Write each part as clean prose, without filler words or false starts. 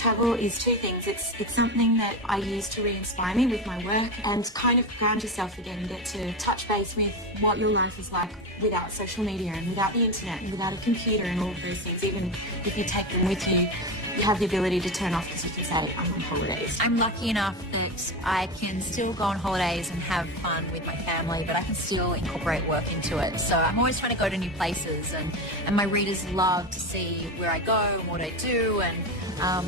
travel is two things. It's something that I use to re-inspire me with my work and kind of ground yourself again and get to touch base with what your life is like without social media and without the internet and without a computer and all of those things. Even if you take them with you, you have the ability to turn off because you can say, I'm on holidays. I'm lucky enough that I can still go on holidays and have fun with my family, but I can still incorporate work into it. So I'm always trying to go to new places, and my readers love to see where I go and what I do and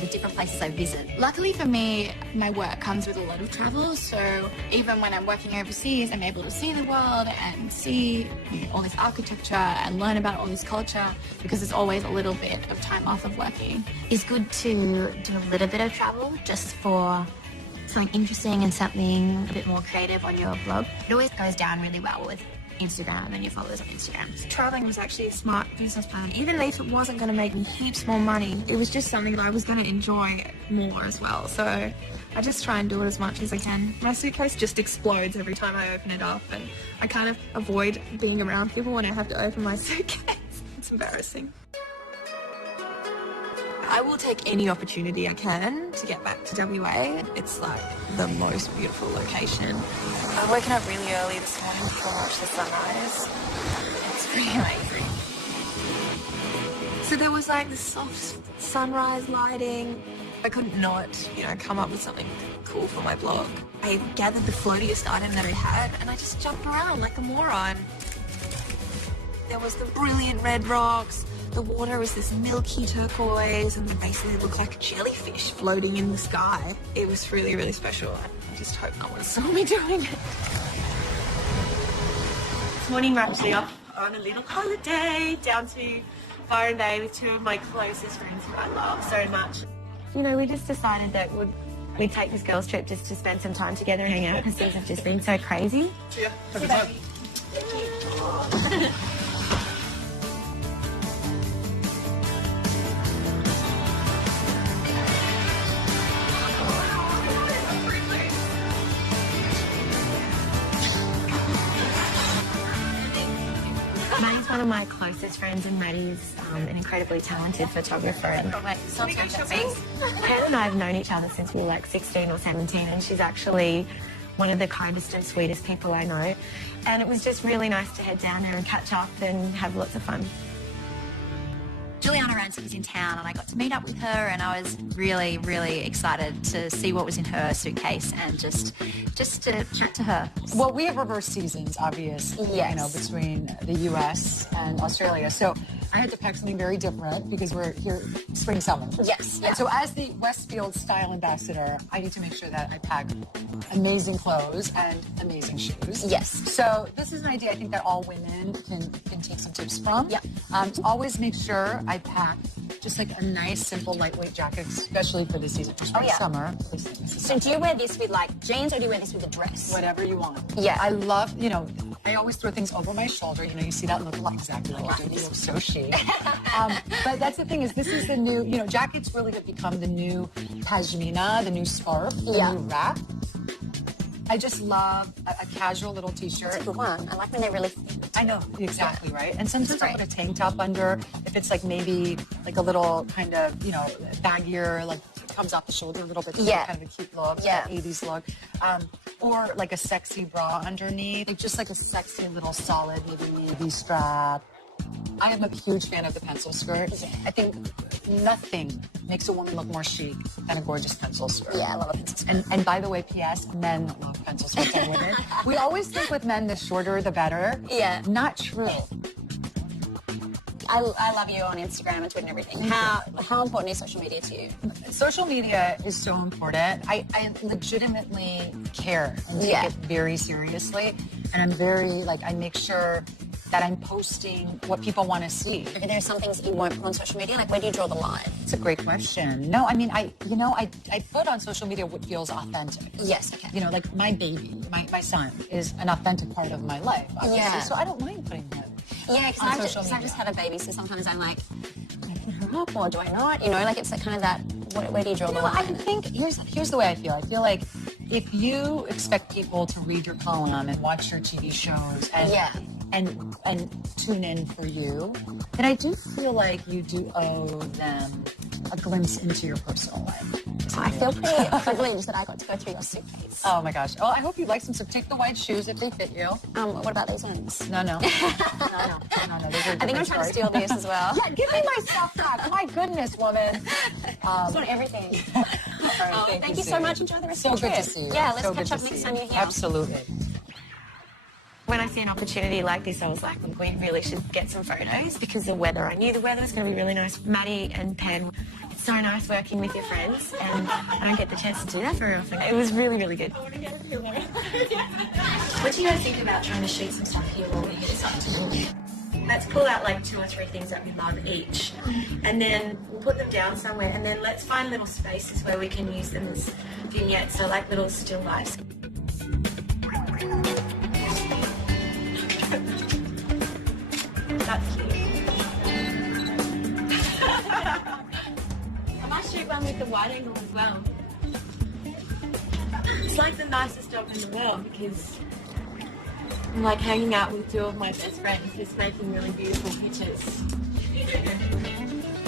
the different places I visit. Luckily for me, my work comes with a lot of travel, so even when I'm working overseas, I'm able to see the world and see all this architecture and learn about all this culture because there's always a little bit of time off of working. It's good to do a little bit of travel just for something interesting and something a bit more creative on your blog. It always goes down really well with Instagram and your followers on Instagram. Traveling was actually a smart business plan. Even if it wasn't going to make me heaps more money, it was just something that I was going to enjoy more as well. So I just try and do it as much as I can. My suitcase just explodes every time I open it up, and I kind of avoid being around people when I have to open my suitcase. It's embarrassing. I will take any opportunity I can to get back to WA. It's like the most beautiful location. I'm waking up really early this morning to watch the sunrise. It's pretty amazing. So there was like this soft sunrise lighting. I couldn't not, come up with something cool for my blog. I gathered the floatiest item that I had and I just jumped around like a moron. There was the brilliant red rocks. The water was this milky turquoise and they basically looked like a jellyfish floating in the sky. It was really, really special. I just hope no one saw me doing it. This morning we're actually off on a little holiday down to Byron Bay with two of my closest friends who I love so much. We just decided that we'd take this girls' trip just to spend some time together and hang out because things have just been so crazy. See ya. Have a good time. Thank you. Maddie's one of my closest friends, and Maddie's an incredibly talented photographer. And Ken and I have known each other since we were like 16 or 17, and she's actually one of the kindest and sweetest people I know. And it was just really nice to head down there and catch up and have lots of fun. Juliana Rancic was in town and I got to meet up with her, and I was really, really excited to see what was in her suitcase and just to chat to her. Well, we have reverse seasons, obviously, Yes. between the U.S. and Australia. So I had to pack something very different because we're here spring, summer. Yes. And so as the Westfield style ambassador, I need to make sure that I pack amazing clothes and amazing shoes. Yes. So this is an idea I think that all women can take some tips from. Yep. Always make sure I pack just like a nice, simple, lightweight jacket, especially for this season, for spring, summer. So do you wear this with like jeans or do you wear this with a dress? Whatever you want. Yeah. I love, I always throw things over my shoulder. You see that look exactly like you do. You look so chic. But that's the thing is, this is the new, jackets really have become the new pashmina, the new scarf, the new wrap. I just love a casual little t-shirt. That's a good one. I like when they really fit. I know, exactly, right? And sometimes I put a tank top under, if it's like maybe like a little kind of, baggier, like it comes off the shoulder a little bit, kind of a cute look, that 80s look. Or like a sexy bra underneath, like just like a sexy little solid, maybe navy strap. I am a huge fan of the pencil skirt. I think nothing makes a woman look more chic than a gorgeous pencil skirt. Yeah, I love a pencil skirt. And by the way, P.S., men love pencil skirts on women. We always think with men, the shorter, the better. Yeah. Not true. I love you on Instagram and Twitter and everything. How important is social media to you? Social media is so important. I legitimately care and take it very seriously. And I'm very, I make sure that I'm posting what people want to see. Are there some things that you won't put on social media? Like, where do you draw the line? It's a great question. No, I mean, I put on social media what feels authentic. Yes, okay. Like my baby, my son is an authentic part of my life, obviously. Yeah. So I don't mind putting him Yeah, because I just had a baby, so sometimes I'm like, do I put her up or do I not? It's like kind of that, where do you draw the line? I think, here's the way I feel. I feel like if you expect people to read your column and watch your TV shows and and tune in for you, then I do feel like you do owe them a glimpse into your personal life. I feel pretty privileged that I got to go through your suitcase. Oh my gosh. Well, I hope you like them. So take the white shoes if they fit you. What about these ones? No. I think I'm trying to steal these as well. Yeah, give me my stuff back. My goodness, woman. Just want everything. Thank you so much. Enjoy the rest of So the trip. good to see you. Yeah, let's So catch good up to next see time you. you're here. Absolutely. When I see an opportunity like this, I was like, we really should get some photos because the weather, I knew the weather was going to be really nice. Maddie and Pen, it's so nice working with your friends, and I don't get the chance to do that very often. It was really, really good. What do you guys think about trying to shoot some stuff here while we're here this afternoon? Let's pull out like 2 or 3 things that we love each, and then we'll put them down somewhere, and then let's find little spaces where we can use them as vignettes, so like little still lifes. That's cute. I might shoot one with the wide angle as well. It's like the nicest job in the world because I'm like hanging out with 2 of my best friends just making really beautiful pictures.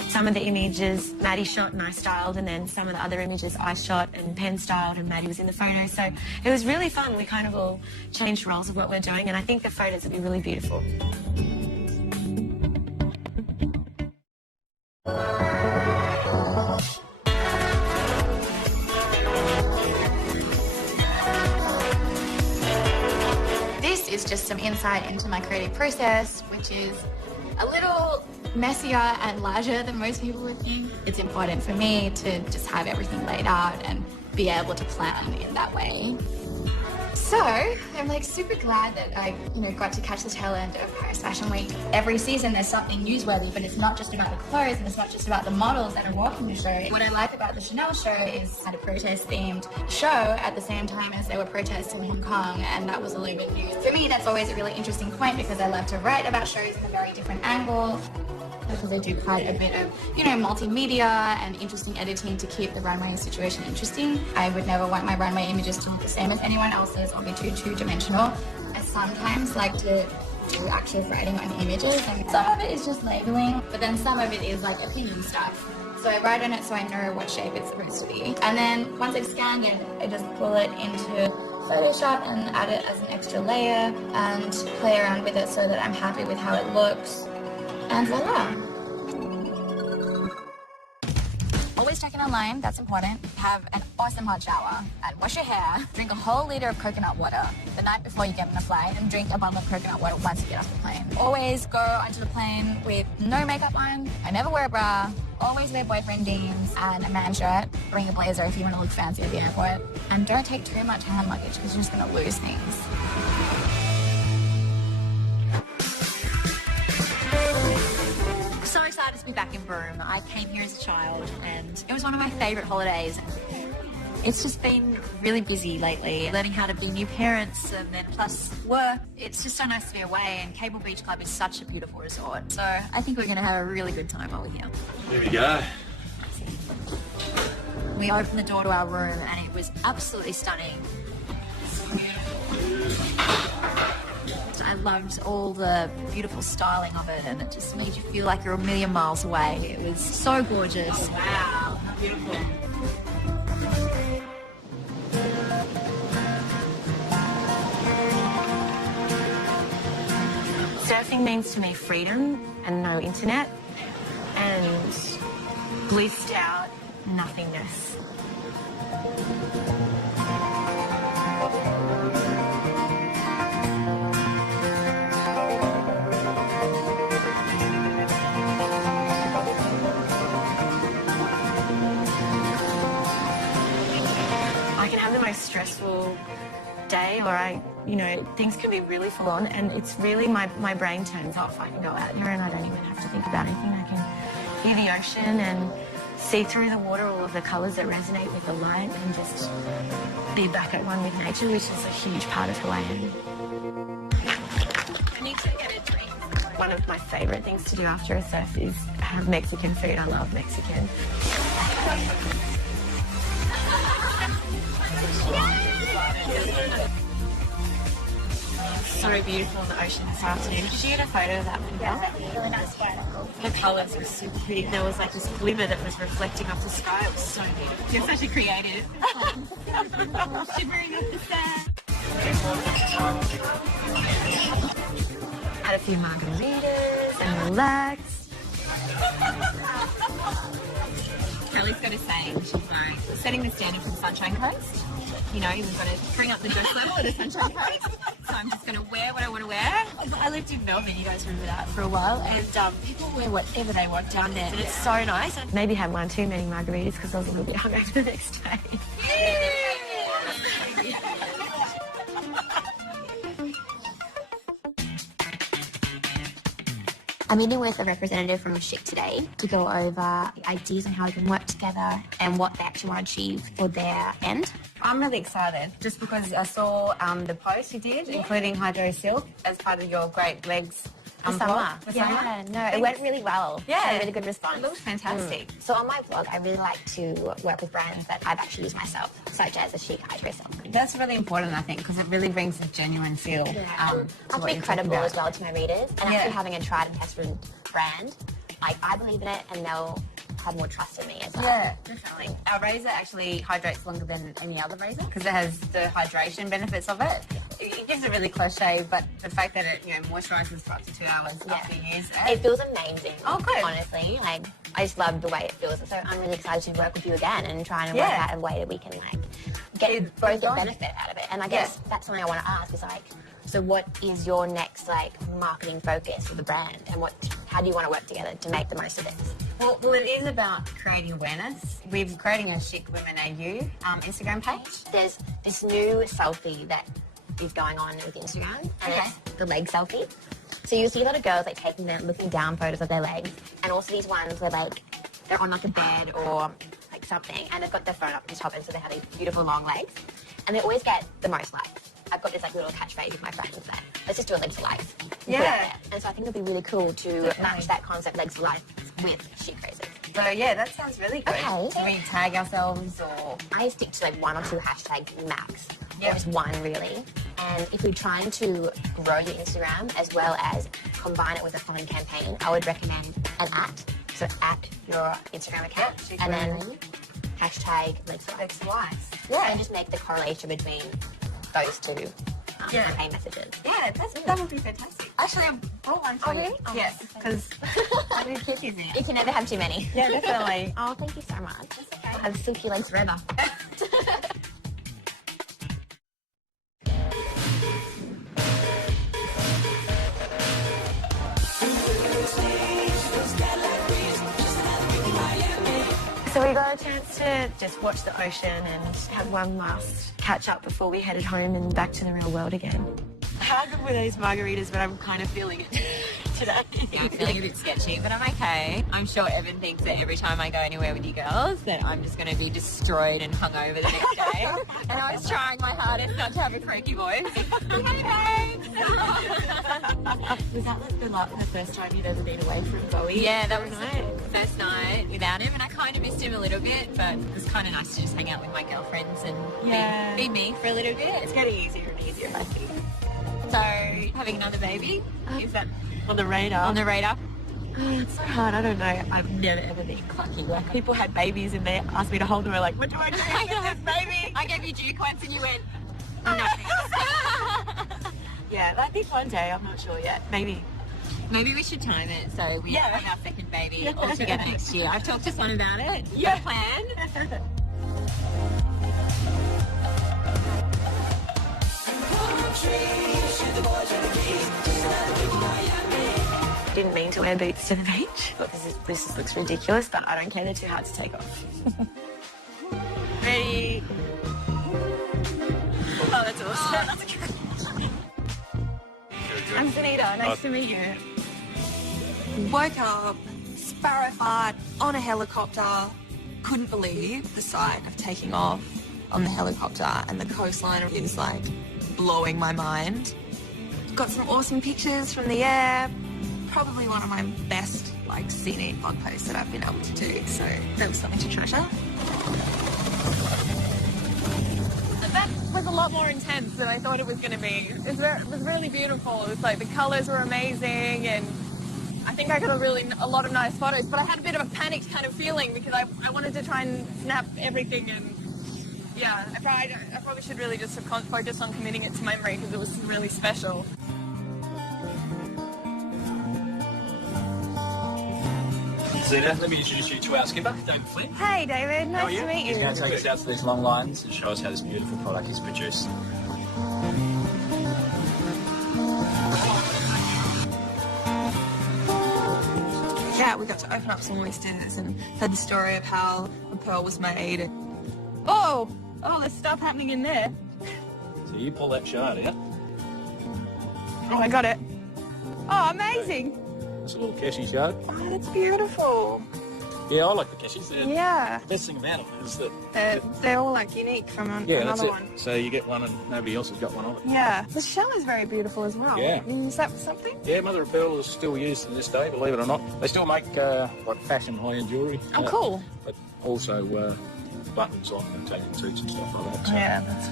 Some of the images Maddie shot and I styled, and then some of the other images I shot and Pen styled and Maddie was in the photos. So it was really fun. We kind of all changed roles of what we're doing, and I think the photos will be really beautiful. This is just some insight into my creative process, which is a little messier and larger than most people would think. It's important for me to just have everything laid out and be able to plan in that way. So I'm like super glad that I got to catch the tail end of Paris Fashion Week. Every season there's something newsworthy, but it's not just about the clothes and it's not just about the models that are walking the show. What I like about the Chanel show is had a protest themed show at the same time as there were protests in Hong Kong, and that was Illumin News. For me, that's always a really interesting point because I love to write about shows in a very different angle, because I do quite a bit of, multimedia and interesting editing to keep the runway situation interesting. I would never want my runway images to look the same as anyone else's or be too two-dimensional. I sometimes like to do actual writing on images, and some of it is just labeling, but then some of it is like opinion stuff. So I write on it so I know what shape it's supposed to be. And then once I've scanned it, I just pull it into Photoshop and add it as an extra layer and play around with it so that I'm happy with how it looks. And voila. Always check in online, that's important. Have an awesome hot shower and wash your hair. Drink a whole liter of coconut water the night before you get on the flight, and drink a bottle of coconut water once you get off the plane. Always go onto the plane with no makeup on. I never wear a bra. Always wear boyfriend jeans and a man shirt. Bring a blazer if you want to look fancy at the airport. And don't take too much hand luggage because you're just going to lose things. So excited to be back in Broome. I came here as a child and it was one of my favourite holidays. It's just been really busy lately, learning how to be new parents and then plus work. It's just so nice to be away, and Cable Beach Club is such a beautiful resort. So I think we're going to have a really good time while we're here. Here we go. We opened the door to our room and it was absolutely stunning. I loved all the beautiful styling of it, and it just made you feel like you're a million miles away. It was so gorgeous. Oh, wow, how beautiful. Surfing means to me freedom and no internet and blissed out nothingness. I can have the most stressful day, or things can be really full on, and it's really my brain turns off. I can go out here and I don't even have to think about anything. I can hear the ocean and see through the water all of the colours that resonate with the light and just be back at one with nature, which is a huge part of who I am. I need to get a drink. One of my favourite things to do after a surf is have Mexican food. I love Mexican. so beautiful in the ocean this afternoon. Did you get a photo of that one? Yeah, really nice photo. The colours were super pretty. There was like this glimmer that was reflecting off the sky. It was so beautiful. You're such a creative. Shivering off the sand. Had a few margaritas and relaxed. Kelly's got a saying. She's like, setting the standard from Sunshine Coast. You know, you've got to bring up the dress level at the Sunshine Coast. So I'm just going to wear what I want to wear. I lived in Melbourne, you guys remember that, for a while, and people wear whatever they want down there, and it's so nice. And maybe had one too many margaritas because I was a little bit hungover the next day. I'm meeting with a representative from Chic today to go over the ideas on how we can work together and what they actually want to achieve for their end. I'm really excited just because I saw the post you did, including Hydro Silk, as part of your Great Legs blog. Yeah, no, it went really well. Yeah. Had a really good response. It looks fantastic. So on my blog, I really like to work with brands that I've actually used myself, such as the Chic Hydro Silk. That's really important, I think, because it really brings a genuine feel. I to have to what be you're credible talking as well to my readers, and Yeah. actually having a tried and tested brand, like I believe in it, and they'll have more trust in me as well. Yeah, definitely. Our razor actually hydrates longer than any other razor because it has the hydration benefits of it. It gives a really cliche, but the fact that it, moisturises for up to 2 hours after you use It feels amazing. Oh, good. Honestly, like I just love the way it feels. So I'm really excited to work with you again and try and work Yeah. out a way that we can get both the going. benefit out of it. And I guess that's something I want to ask is so what is your next marketing focus for the brand, and how do you want to work together to make the most of this? Well, it is about creating awareness. We're creating a Chic Women AU Instagram page. There's this new selfie that is going on with Instagram, and it's the leg selfie. So you see a lot of girls taking their looking down photos of their legs, and also these ones where they're on a bed or something, and they've got their phone up on top, and so they have these beautiful long legs, and they always get the most likes. I've got this little catchphrase with my friends that let's just do a legs for life. And so I think it'd be really cool to match that concept legs for life with Chic razors. So yeah, that sounds really good. Okay. Do we tag ourselves or? I stick to 1 or 2 hashtags max. Yeah. Or just one really. And if we're trying to grow your Instagram as well as combine it with a fun campaign, I would recommend an @. So @ your Instagram account, Chic and Women. then hashtag legs for life. Legs for life. And just make the correlation between those two campaign messages. Yeah, that would be fantastic. Actually, I brought one for you. Really? Oh, Yes, because I need kitties in. You can never have too many. Yeah, definitely. Oh, thank you so much. I'll have silky legs forever. So we got a chance to just watch the ocean and have one last catch up before we headed home and back to the real world again. How good were those margaritas? But I'm kind of feeling it today. Yeah, I'm feeling a bit sketchy, but I'm okay. I'm sure Evan thinks that every time I go anywhere with you girls that I'm just going to be destroyed and hungover the next day. And I was trying my hardest not to have a croaky voice. Hey, babes! Was that the first time you'd ever been away from Bowie? Yeah, that was the first night without him, and I kind of missed him a little bit, but it was kind of nice to just hang out with my girlfriends and be me for a little bit. It's getting easier and easier, I think. So, having another baby, is that On the radar. on the radar? Oh, it's so hard. I don't know. I've never ever been cocky. People had babies and they asked me to hold them. We're like, what do I do with this baby? I gave you Duke once and you went, no. Yeah, I think one day. I'm not sure yet. Maybe. Maybe we should time it so we have our second baby all together next year. I've talked to Son about it. Yeah. Plan. Didn't mean to wear boots to the beach. Thought this looks ridiculous, but I don't care. They're too hard to take off. Ready? Oh, that's awesome. I'm Sunita. Nice to meet you. Woke up, sparrow fart on a helicopter. Couldn't believe the sight of taking off on the helicopter, and the coastline is blowing my mind. Got some awesome pictures from the air. Probably one of my best scenic blog posts that I've been able to do. So that was something to treasure. was a lot more intense than I thought it was going to be. It was really beautiful. It was like the colors were amazing, and I think I got a lot of nice photos. But I had a bit of a panicked kind of feeling because I wanted to try and snap everything, and yeah, I probably should really just have focused on committing it to memory because it was really special. Zena, let me introduce you to our skipper, David Flynn. Hey David, nice to meet you. He's going to take us out to these long lines and show us how this beautiful product is produced. Yeah, we got to open up some oysters and heard the story of how the pearl was made. Oh, there's stuff happening in there. So you pull that shard out. Oh, I got it. Oh, amazing. It's a little cashew shard. Oh, that's beautiful. Yeah, I like the cashews. Yeah. The best thing about them is that they're all like unique from another one. So you get one and nobody else has got one of it. Yeah. The shell is very beautiful as well. Yeah. You use that for something? Yeah, mother of pearl is still used to this day, believe it or not. They still make like fashion high-end jewellery. Oh, cool. But also buttons on Italian suits and stuff like that. So. Yeah, that's...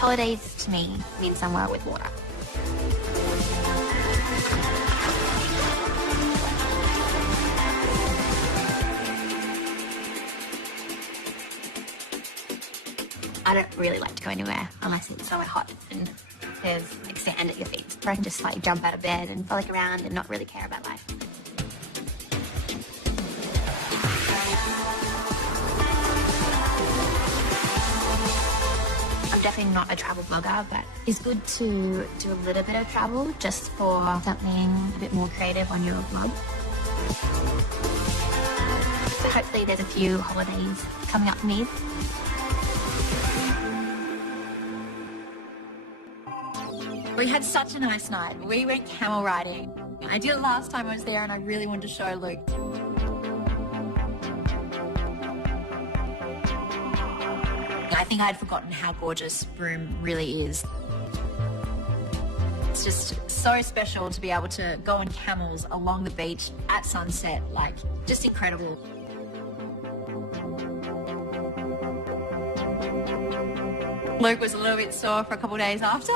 Holidays to me mean somewhere with water. I don't really like to go anywhere unless it's somewhere hot and there's like sand at your feet. Or I can just like jump out of bed and frolic around and not really care about life. I'm definitely not a travel blogger, but it's good to do a little bit of travel just for something a bit more creative on your blog. So hopefully there's a few holidays coming up for me. We had such a nice night. We went camel riding. I did it last time I was there and I really wanted to show Luke. I think I'd forgotten how gorgeous Broome really is. It's just so special to be able to go on camels along the beach at sunset, like just incredible. Luke was a little bit sore for a couple of days after.